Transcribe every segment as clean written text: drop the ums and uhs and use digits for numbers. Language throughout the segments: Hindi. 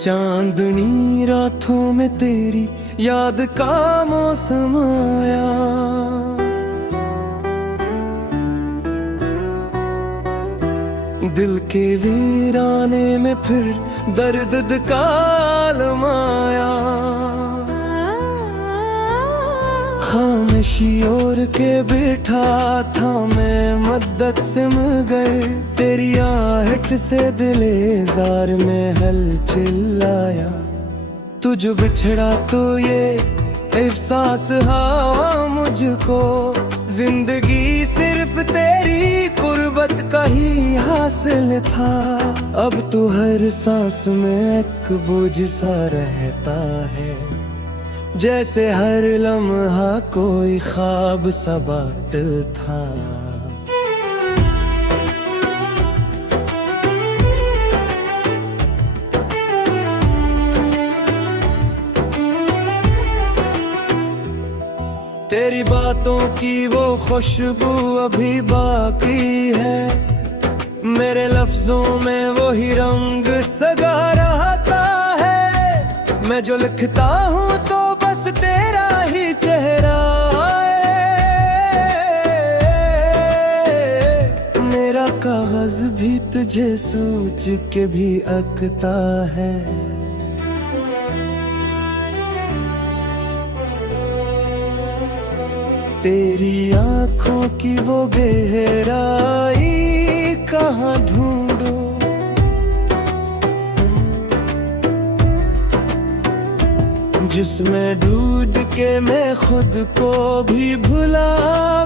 चांदनी रातों में तेरी याद का मौसम आया, दिल के वीराने में फिर दर्द का आलम आया। खामोशी ओढ़ के बैठा था मैं मद्दत से मगर, तेरी आहट से दिले जार में हलचल आया। तू जो बिछड़ा तो ये एहसास हुआ मुझको, जिंदगी सिर्फ तेरी कुर्बत का ही हासिल था। अब तो हर सांस में एक बोझ सा रहता है, जैसे हर लम्हा कोई ख्वाब सा बातिल था। तेरी बातों की वो खुशबू अभी बाकी है, मेरे लफ्जों में वही रंग सगा रहता है। मैं जो लिखता हूँ तो बस तेरा ही चेहरा है, मेरा कागज भी तुझे सोच के भी अकता है। तेरी आँखों की वो गहराई कहाँ ढूंढो, जिसमें ढूंढ के मैं खुद को भी भुला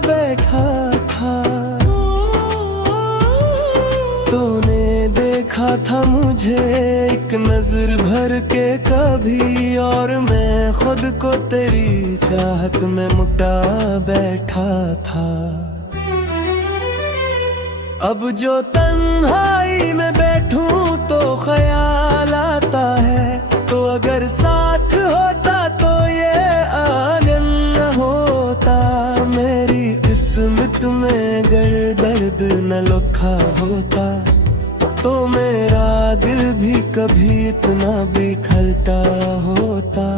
बैठा था। तूने देखा था मुझे एक नजर भर के कभी, और मैं खुद को तेरी चाहत में मुटा बैठा था। अब जो तन्हाई में बैठूं तो ख्याल आता है, तो अगर साथ होता तो ये आंगन न होता। मेरी किस्मत में अगर दर्द न लिखा होता, तो मेरा दिल भी कभी इतना बिखरता होता।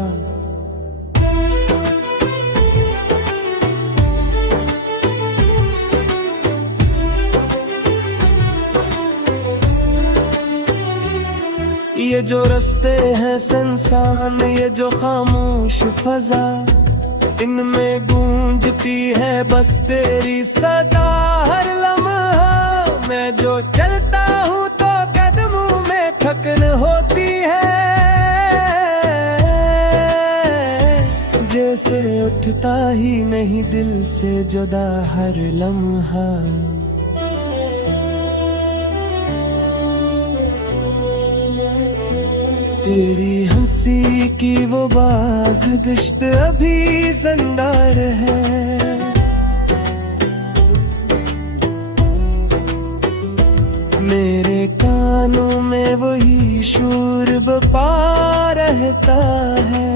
ये जो रास्ते हैं सुनसान, ये जो खामोश फजा, इनमें गूंजती है बस तेरी सदा हर लम्हा। मैं जो चलता हूँ तो कदमों में थकन होती है, जैसे उठता ही नहीं दिल से जुदा हर लम्हा। तेरी हंसी की वो बाज़गश्त अभी ज़िंदार है, मेरे कानों में वही शोर बपा रहता है।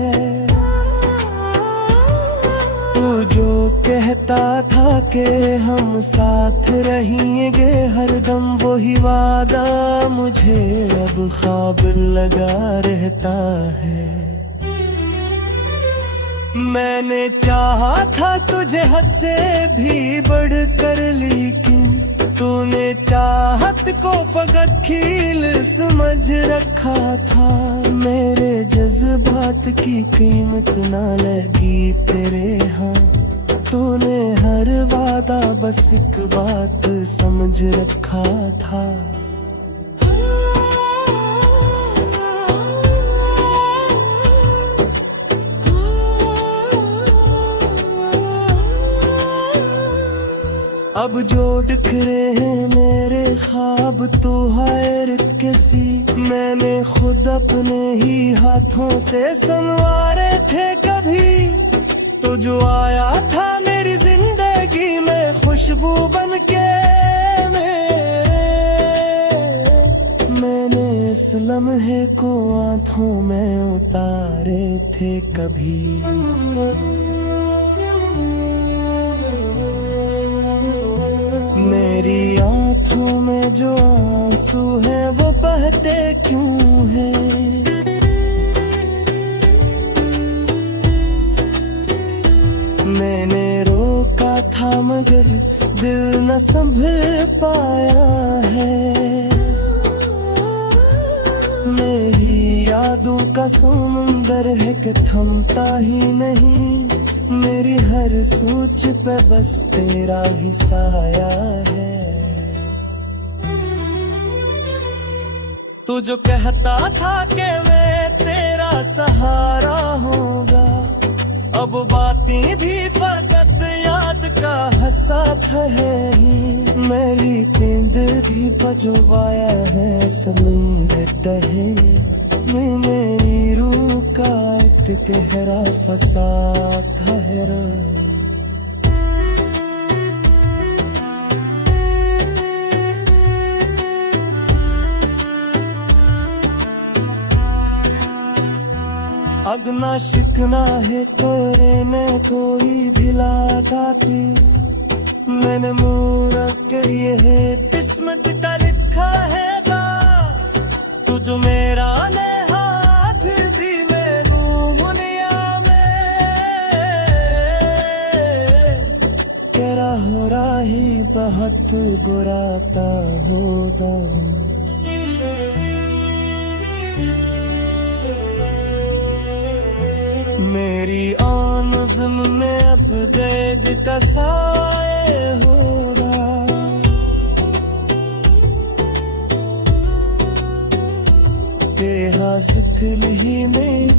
तू जो कहता था कि हम साथ रहेंगे हरदम, वही वादा मुझे अब ख्वाब लगा रहता है। मैंने चाहा था तुझे हद से भी बढ़कर, लेकिन तूने चाहत को फकत खील समझ रखा था। मेरे जज्बात की कीमत ना लगी तेरे हाथ, तूने हर वादा बस एक बात समझ रखा था। अब जो बिखरे हैं मेरे ख्वाब तो हैरत कैसी, मैंने खुद अपने ही हाथों से संवारे थे कभी। तो जो आया था मेरी जिंदगी में खुशबू बनके, मैंने इस लम्हे को आँखों में उतारे थे कभी। मेरी आँखों में जो आंसू हैं वो बहते क्यों हैं, मगर दिल न संभल पाया है। मेरी यादों का समुंदर है कि थमता ही नहीं, मेरी हर सोच पे बस तेरा ही साया है। तू जो कहता था कि मैं तेरा सहारा होगा, अब बातें भी फकत याद का हसात है ही। मेरी तेंद भी पजवाया है समुंदर तहे में, मेरी रूह का एक गहरा फसाद है। अगना शिकना है तोरे ने कोई भिला दाती, मैंने मुँह रख के ये है किस्मत का लिखा है दा। तू जो मेरा ने हाथ दी मैनू मुनिया में, तेरा हो रहा ही बहुत गुराता होता। मेरी आनज़म में अब दैद का साए हो रहा, तेहा सिथल ही में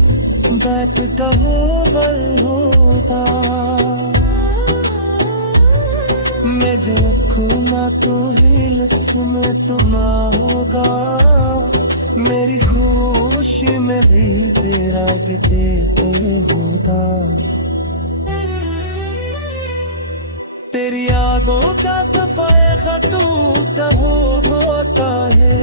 बैठ का वो बल होता। मैं जो खूना तो ही लिप्स में तुम होगा, मेरी खुशी में भी तेरा गिते होता। तेरी यादों का सफाया खतूत होता है,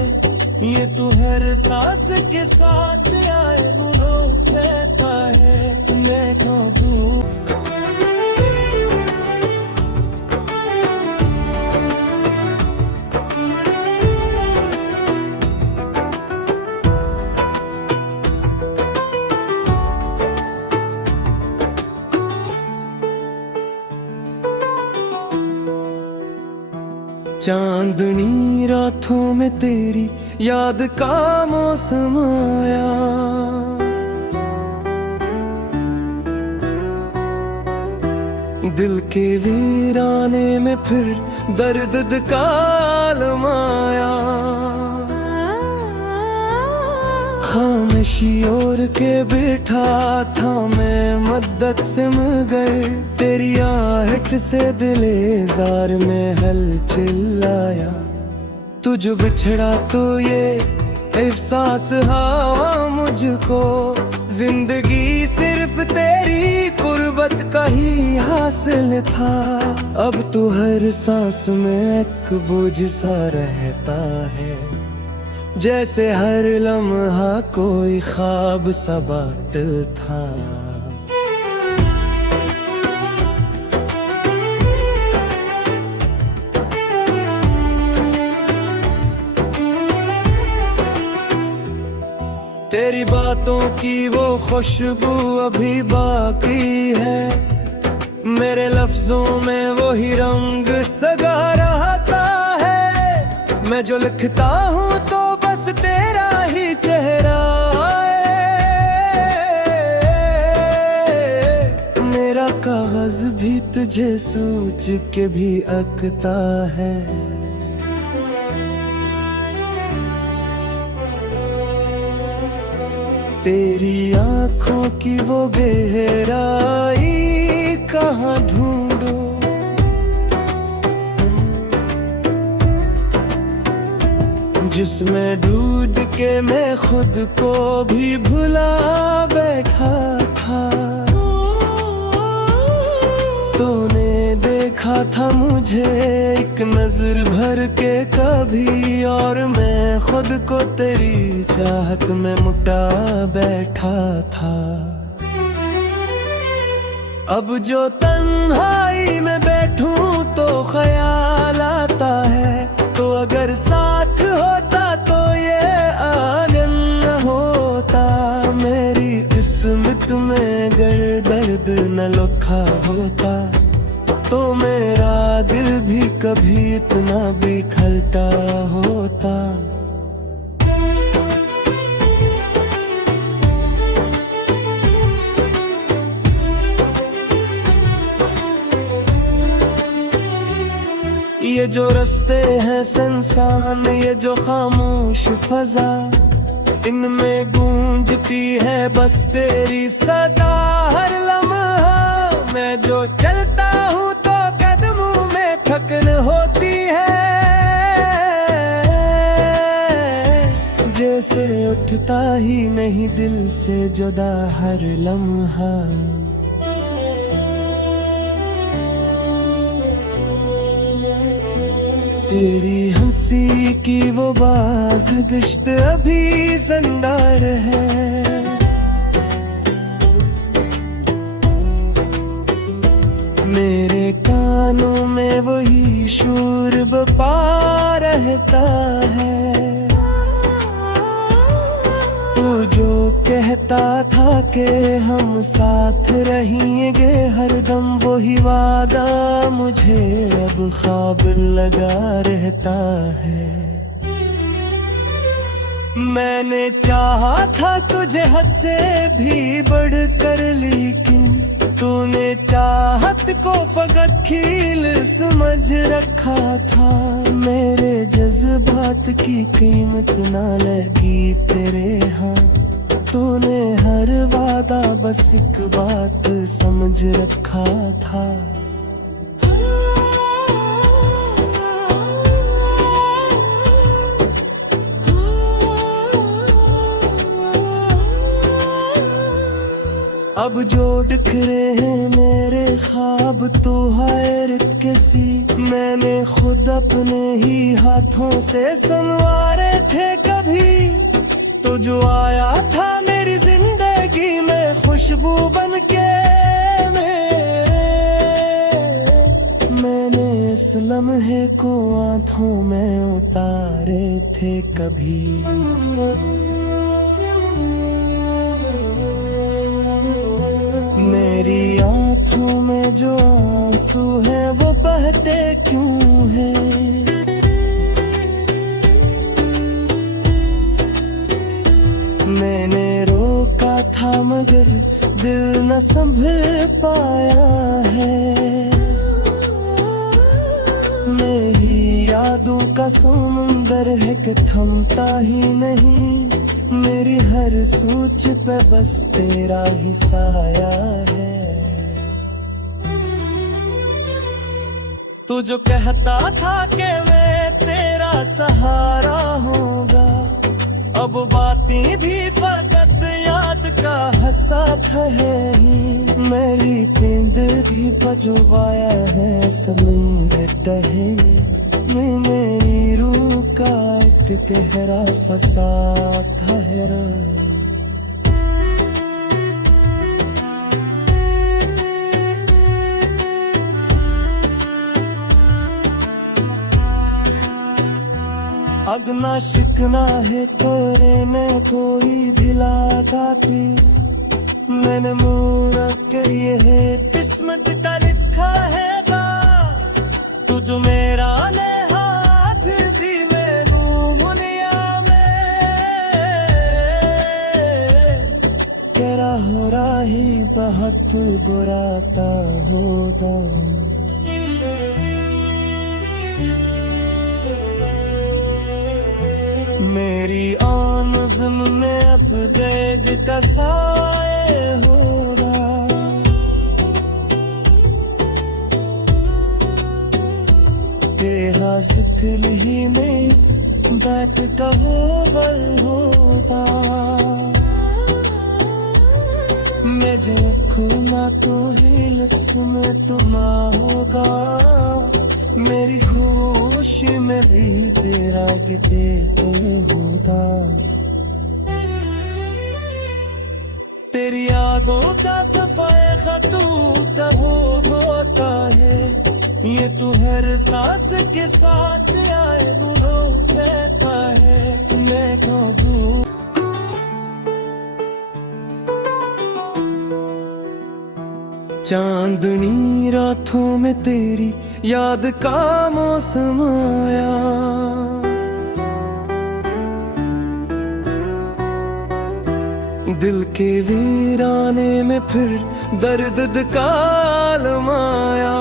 ये तू हर सांस के साथ आए मुझे कहता है। मैं को चांदनी रातों में तेरी याद का मौसम आया, दिल के वीराने में फिर दर्द का आलम आया। खामोशी ओढ़ के बैठा था मैं मद्दत से, मगर तेरी आहट से दिले जार में हलचल आया। तू जो बिछड़ा तो ये एहसास हुआ मुझको, जिंदगी सिर्फ तेरी कुर्बत का ही हासिल था। अब तो हर सांस में एक बोझ सा रहता है, जैसे हर लम्हा कोई ख्वाब सा बातिल था। तेरी बातों की वो खुशबू अभी बाकी है, मेरे लफ्जों में वही रंग सगा रहता है। मैं जो लिखता हूँ तो बस तेरा ही चेहरा है, मेरा कागज भी तुझे सोच के भी अकता है। तेरी आँखों की वो गहराई कहाँ ढूंढो, जिसमें ढूंढ के मैं खुद को भी भुला बैठा था। तूने देखा था मुझे एक नजर भर के कभी, और मैं खुद को तेरी चाहत में मुटा बैठा था। अब जो तन्हाई में बैठूं तो ख्याल आता है, तो अगर साथ होता तो ये आनंद होता। मेरी किस्मत में अगर दर्द न लिखा होता तो मेरा कभी इतना भी खलता होता। ये जो रास्ते हैं सुनसान, ये जो खामोश फजा, इनमें गूंजती है बस तेरी सदा हर लम्हा। मैं जो चलता हूँ तो कदमों में थकन होती है, जैसे उठता ही नहीं दिल से जुदा हर लम्हा। तेरी हंसी की वो बाज़-गश्त अभी ज़िंदार है। मेरे कानों में वही शोर बपा रहता है। तू जो कहता था कि हम साथ रहेंगे हरदम, वही वादा मुझे अब ख्वाब लगा रहता है। मैंने चाहा था तुझे हद से भी बढ़कर, लेकिन तूने चाहत को फकत खील समझ रखा था। मेरे जज्बात की कीमत ना लगी तेरे हाथ, तूने हर वादा बस एक बात समझ रखा था। अब जो बिखरे हैं मेरे ख्वाब तो हैरत कैसी, मैंने खुद अपने ही हाथों से संवारे थे कभी। तो जो आया था मेरी जिंदगी में खुशबू बनके, मैंने इस लम्हे को आंखों में उतारे थे कभी। मेरी आँखों में जो आंसू हैं वो बहते क्यों हैं? मैंने रोका था मगर दिल न संभल पाया है। मेरी यादों का समुंदर है कि थमता ही नहीं, मेरी हर सोच पे बस तेरा ही साया है। तू जो कहता था कि मैं तेरा सहारा होगा, अब बातें भी फकत याद का हसात है ही। मेरी जिंदगी पजवाया है समुंदर तहे में, मेरी रूह का एक गहरा फसाद ठहरा। अगना शिकना है तोरे में कोई भिलाता थी, मैंने मोरा के ये है किस्मत का लिखा है। तू जो मेरा ने हाथ दी मेरू मुनिया में, तेरा हो रहा ही बहुत बुराता होता। मेरी आनज़्म में अब देग का साए हो रहा। तेरा सिथली में बैठ का वो बल होता। मैं जो खूना तो ही लिप्स में तुम होगा, मेरी खुशी में भी तेरा गिते होता। तेरी यादों का सफाया खतूत होता है, ये तू हर सांस के साथ आए बुलो कहता है। मैं क्यों भूल चांदनी रातों में तेरी याद का मौसम आया। दिल के वीराने में फिर दर्द का आलम आया।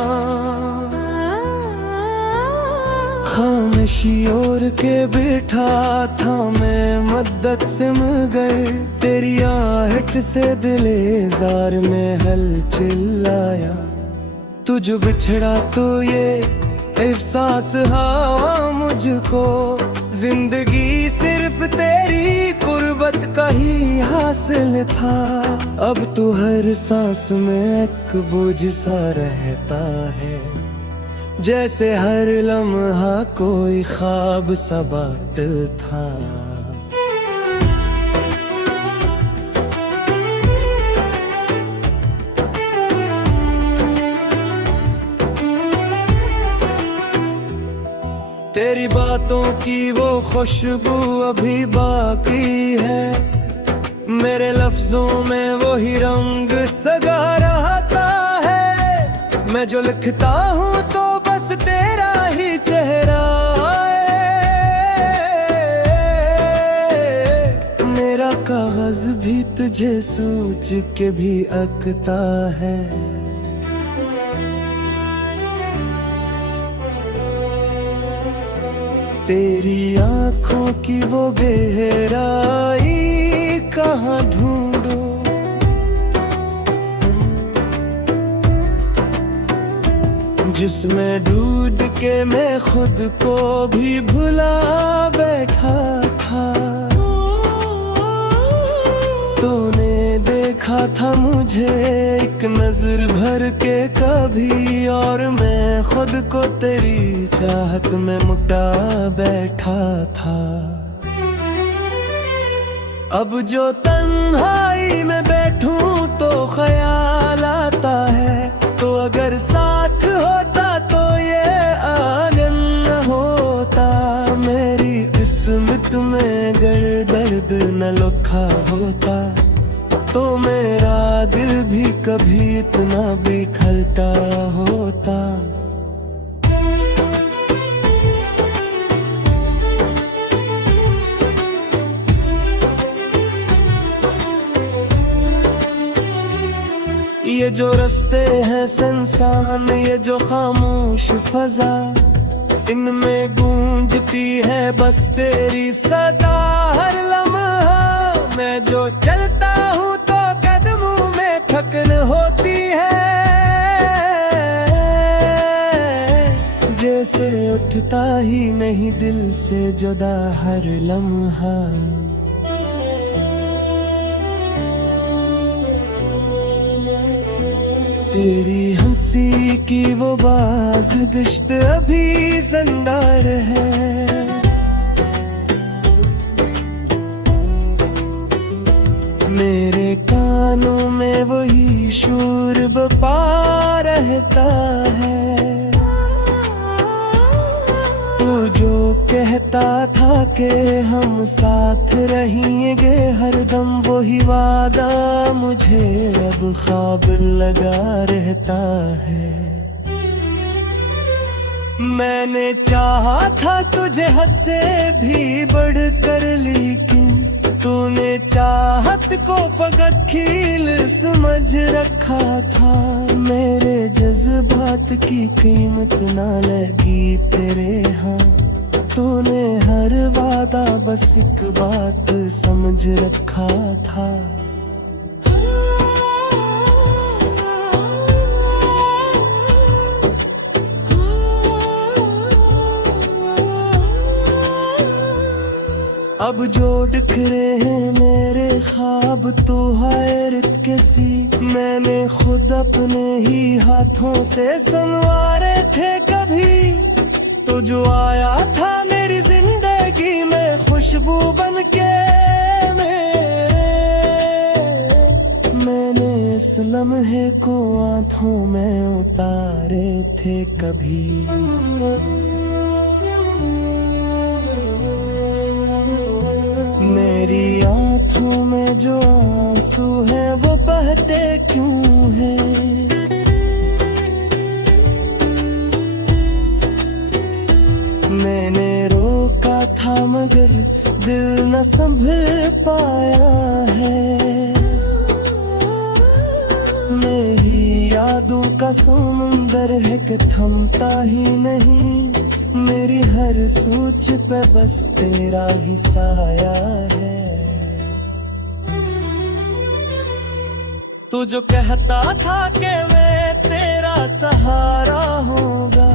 खामोशी ओढ़ के बैठा था मैं मद्दत से मगर, तेरी आहट से दिले जार में हलचल आया। तुझ बिछड़ा तो ये एहसास हुआ मुझको, जिंदगी सिर्फ तेरी कुर्बत का ही हासिल था। अब तो हर सांस में एक बोझ सा रहता है, जैसे हर लम्हा कोई ख्वाब सा बातिल था। तेरी बातों की वो खुशबू अभी बाकी है, मेरे लफ्जों में वही रंग सगा रहता है। मैं जो लिखता हूँ तो बस तेरा ही चेहरा है, मेरा कागज भी तुझे सोच के भी अकता है। तेरी आँखों की वो गहराई कहाँ ढूंढो, जिसमें ढूंढ के मैं खुद को भी भुला बैठा था। तूने देखा था मुझे एक नजर भर के कभी, और मैं खुद को तेरी चाहत में मुटा बैठा था। अब जो तन्हाई में बैठूं तो ख्याल आता है, तो अगर साथ होता तो ये आंगन न होता। मेरी किस्मत में अगर दर्द न लिखा होता, तो मेरा दिल भी कभी इतना बिखरता होता। ये जो रास्ते हैं सुनसान, ये जो खामोश फजा, इनमें गूंजती है बस तेरी सदा हर लम्हा। मैं जो चलता हूँ तो कदमों में थकन होती है, जैसे उठता ही नहीं दिल से जुदा हर लम्हा। तेरी हंसी की वो बाज गश्त अभी जिंदार है, मेरे कानों में वही शोर बपा रहता है। तू जो कहता था कि हम साथ रहेंगे हरदम, वही वादा मुझे अब ख्वाब लगा रहता है। मैंने चाहा था तुझे हद से भी बढ़कर, लेकिन तूने चाहत को फकत खील समझ रखा था। मेरे जज्बात की कीमत ना लगी तेरे हाँ, तूने हर वादा बस एक बात समझ रखा था। अब जो बिखरे हैं मेरे ख्वाब तो हैरत कैसी, मैंने खुद अपने ही हाथों से संवारे थे कभी। तो जो आया था मेरी जिंदगी में खुशबू बनके, मैंने इस लम्हे को आँखों में उतारे थे कभी। मेरी आँखों में जो आंसू है वो बहते क्यों है, मगर दिल न संभल पाया है। मेरी यादों का समुंदर है कि थमता ही नहीं, मेरी हर सोच पे बस तेरा ही साया है। तू जो कहता था कि मैं तेरा सहारा होगा,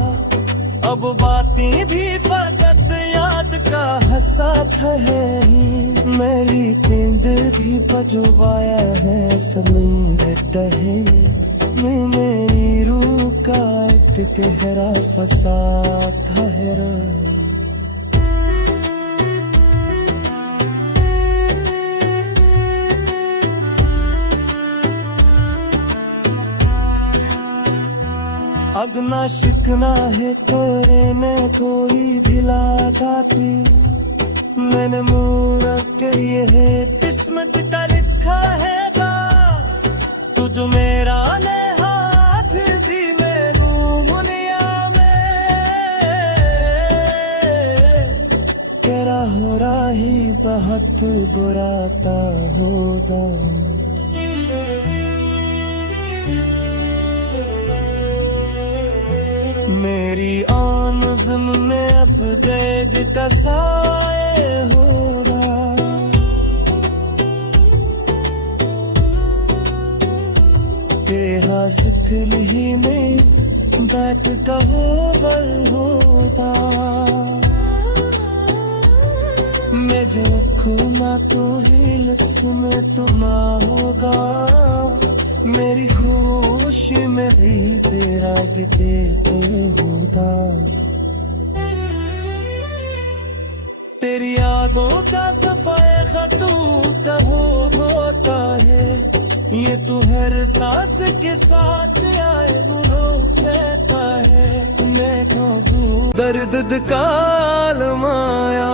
अब बातें भी फकत याद का हसात है ही। मेरी जिंदगी पजवाया है समुंदर तहे में, मेरी रूह का एक गहरा फसाद ठहरा। अगना शिकना है तेरे में कोई भिला दाती, मैंने मुँह के ये है किस्मत का लिखा है गा। तू जो मेरा ने हाथ दी मेरू मुनिया में, तेरा हो रहा ही बहुत बुरा ता होता। मेरी आनज़म में अब गैद का साए हो रहा, तेरा सिथल ही में बैठ का वो बल होता। मैं जो खूना तो ही लिप्स में तुम होगा, मेरी खुशी में भी तेरा गिते होता। तेरी यादों का सफाया खतूत होता है, ये तू हर सांस के साथ आए नो कहता है। मैं कबू दर्द काल माया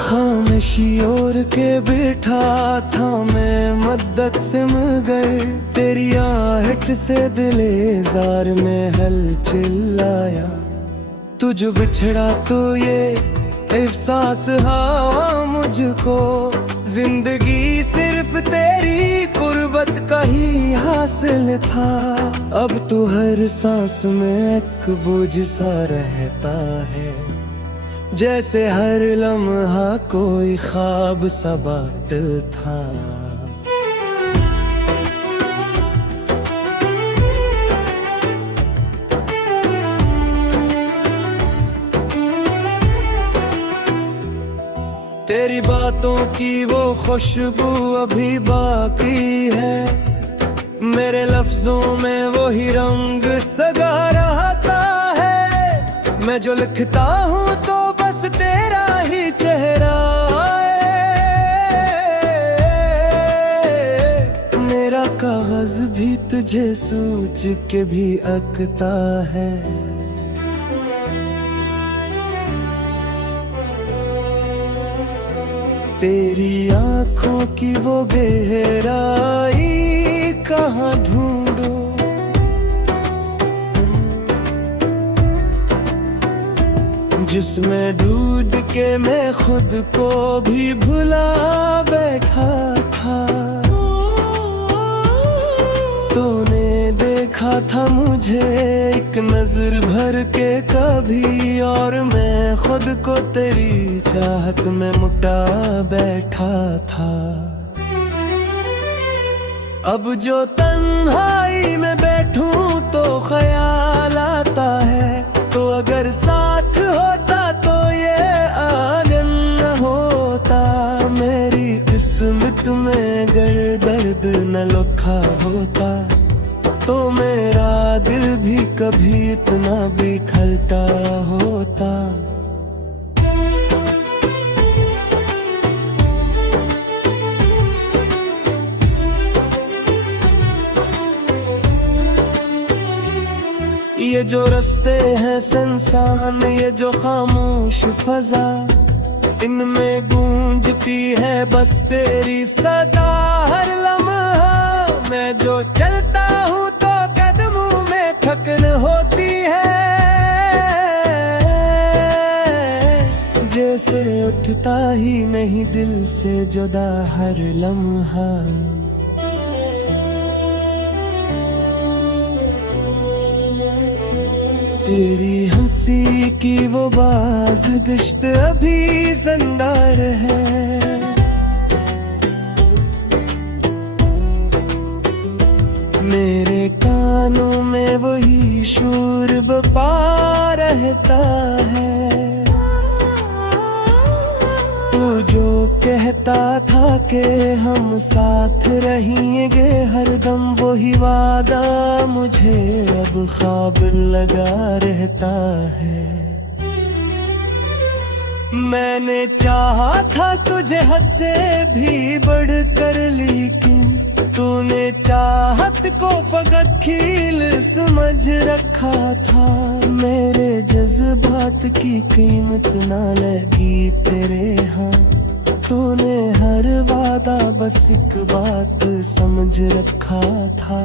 खामोशी ओर के बैठा था मैं मद्दत से मगर, तेरी आहट से दिले जार में हल चिल्लाया। तुझ बिछड़ा तो ये एहसास हुआ मुझको, जिंदगी सिर्फ तेरी कुर्बत का ही हासिल था। अब तो हर सांस में एक बोझ सा रहता है, जैसे हर लम्हा कोई ख्वाब सा बातिल था। तेरी बातों की वो खुशबू अभी बाकी है, मेरे लफ्जों में वो ही रंग सगा रहता है। मैं जो लिखता हूँ तो बस तेरा ही चेहरा है, मेरा कागज भी तुझे सोच के भी अकता है। तेरी आँखों की वो गहराई कहाँ ढूंढो, जिसमें ढूंढ के मैं खुद को भी भुला बैठा था। तूने देखा था मुझे एक नजर भर के कभी, और मैं खुद को तेरी चाहत में मुटा बैठा था। अब जो तन्हाई में बैठूं तो ख्याल आता है, तो अगर साथ होता तो ये आंगन न होता। मेरी किस्मत में अगर दर्द न लिखा होता, तो मेरा दिल भी कभी इतना बिखरता होता। ये जो रास्ते हैं सुनसान, ये जो खामोश फजा, इनमें गूंजती है बस तेरी सदा हर लम्हा। मैं जो चलता हूँ तो कदमों में थकन होती है, बैठता ही नहीं दिल से जुदा हर लम्हा। तेरी हंसी की वो बाज गश्त अभी जिंदार है। मेरे कानों में वही शोर बपा रहता है। तू जो कहता था कि हम साथ रहेंगे हरदम, वही वादा मुझे अब ख्वाब लगा रहता है। मैंने चाहा था तुझे हद से भी बढ़कर, लेकिन तूने चाहत को फकत खील समझ रखा था। मेरे जज्बात की कीमत ना लगी तेरे हाथ। तूने हर वादा बस एक बात समझ रखा था।